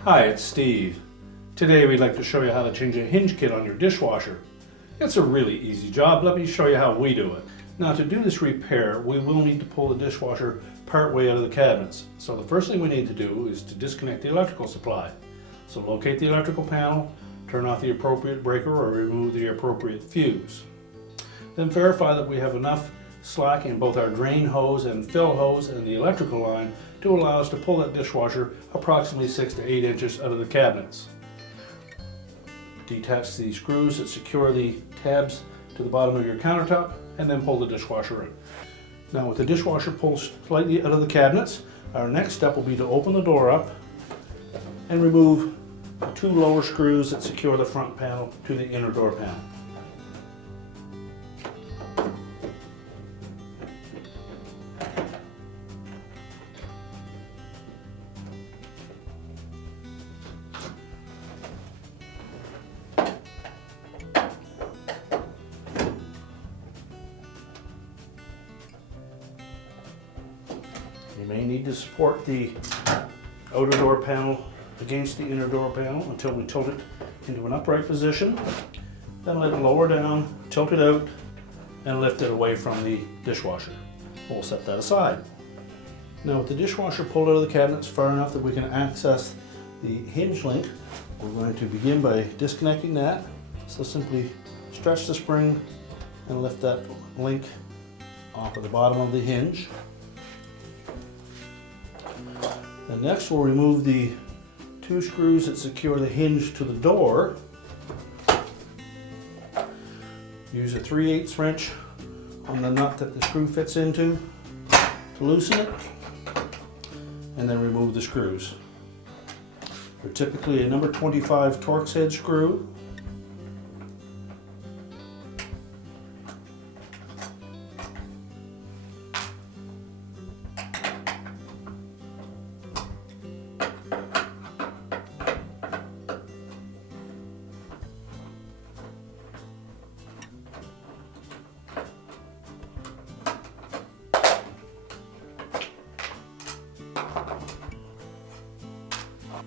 Hi, it's Steve. Today we'd like to show you how to change a hinge kit on your dishwasher. It's a really easy job. Let me show you how we do it. Now, to do this repair, we will need to pull the dishwasher part way out of the cabinets. So the first thing we need to do is to disconnect the electrical supply. So locate the electrical panel, turn off the appropriate breaker or remove the appropriate fuse. Then verify that we have enough slack in both our drain hose and fill hose and the electrical line to allow us to pull that dishwasher approximately 6 to 8 inches out of the cabinets. Detach the screws that secure the tabs to the bottom of your countertop and then pull the dishwasher in. Now, with the dishwasher pulled slightly out of the cabinets, our next step will be to open the door up and remove the 2 lower screws that secure the front panel to the inner door panel. You may need to support the outer door panel against the inner door panel until we tilt it into an upright position. Then let it lower down, tilt it out, and lift it away from the dishwasher. We'll set that aside. Now, with the dishwasher pulled out of the cabinets far enough that we can access the hinge link, we're going to begin by disconnecting that. So simply stretch the spring and lift that link off of the bottom of the hinge. And next we'll remove the 2 screws that secure the hinge to the door. Use a 3/8 wrench on the nut that the screw fits into to loosen it, and then remove the screws. They're typically a number 25 Torx head screw.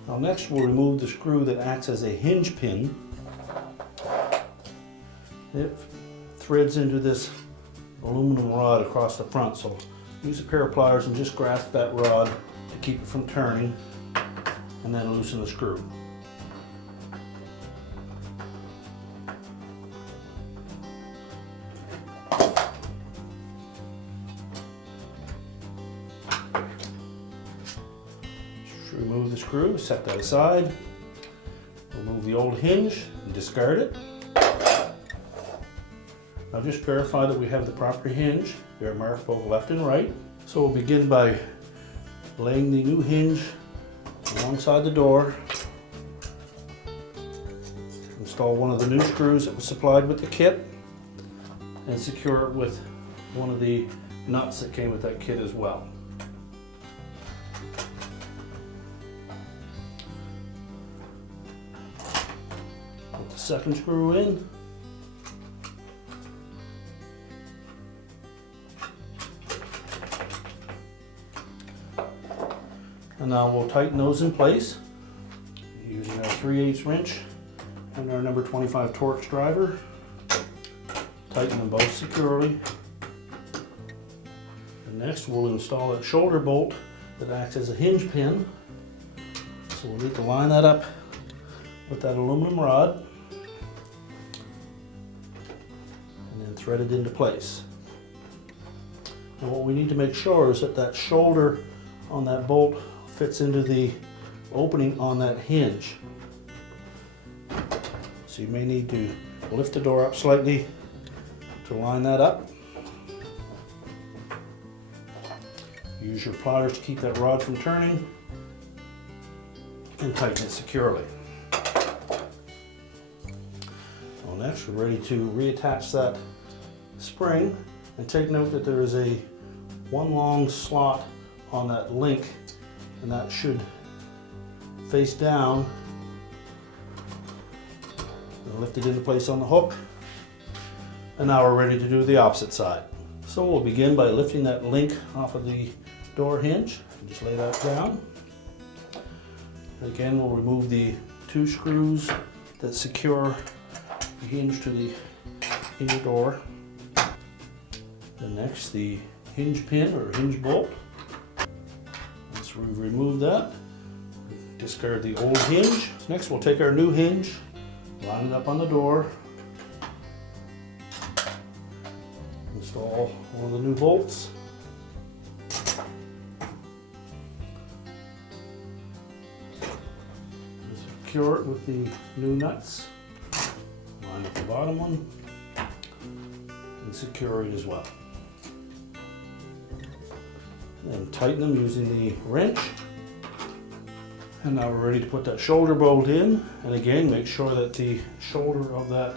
Now next we'll remove the screw that acts as a hinge pin. It threads into this aluminum rod across the front, so use a pair of pliers and just grasp that rod to keep it from turning, and then loosen the screw. Remove the screw, set that aside. Remove the old hinge and discard it. Now just verify that we have the proper hinge. They're marked both left and right. So we'll begin by laying the new hinge alongside the door. Install one of the new screws that was supplied with the kit and secure it with one of the nuts that came with that kit as well. Put the second screw in. And now we'll tighten those in place using our 3/8 wrench and our number 25 Torx driver. Tighten them both securely. And next we'll install a shoulder bolt that acts as a hinge pin. So we'll need to line that up with that aluminum rod and then thread it into place. And what we need to make sure is that that shoulder on that bolt fits into the opening on that hinge. So you may need to lift the door up slightly to line that up. Use your pliers to keep that rod from turning and tighten it securely. Well, next we're ready to reattach that spring, and take note that there is a one long slot on that link, and that should face down and lift it into place on the hook. And now we're ready to do the opposite side. So we'll begin by lifting that link off of the door hinge. Just lay that down. Again, we'll remove the 2 screws that secure the hinge to the inner door. Then next, the hinge pin or hinge bolt. Once we've removed that, discard the old hinge. Next, we'll take our new hinge, line it up on the door, install one of the new bolts. Secure it with the new nuts. Line up the bottom one and secure it as well. Then tighten them using the wrench. And now we're ready to put that shoulder bolt in. And again, make sure that the shoulder of that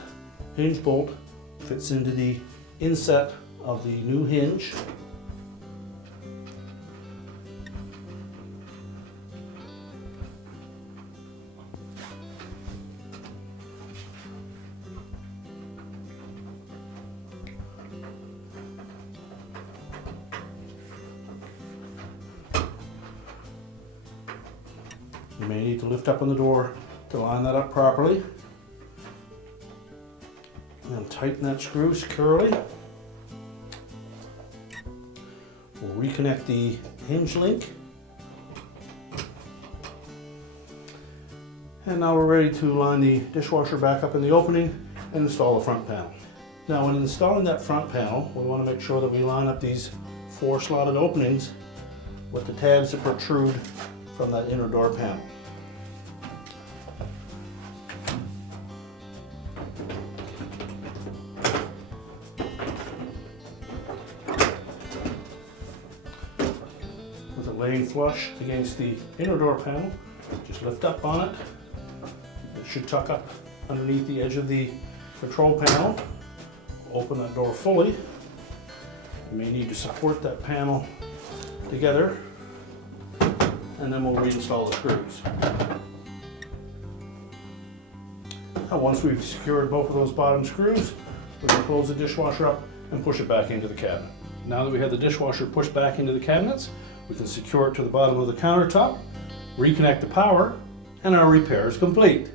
hinge bolt fits into the inset of the new hinge. You may need to lift up on the door to line that up properly. And then tighten that screw securely. We'll reconnect the hinge link. And now we're ready to line the dishwasher back up in the opening and install the front panel. Now when installing that front panel, we want to make sure that we line up these 4 slotted openings with the tabs that protrude from that inner door panel. With it laying flush against the inner door panel, just lift up on it. It should tuck up underneath the edge of the control panel. Open that door fully. You may need to support that panel together, and then we'll reinstall the screws. Now once we've secured both of those bottom screws, we can close the dishwasher up and push it back into the cabinet. Now that we have the dishwasher pushed back into the cabinets, we can secure it to the bottom of the countertop, reconnect the power, and our repair is complete.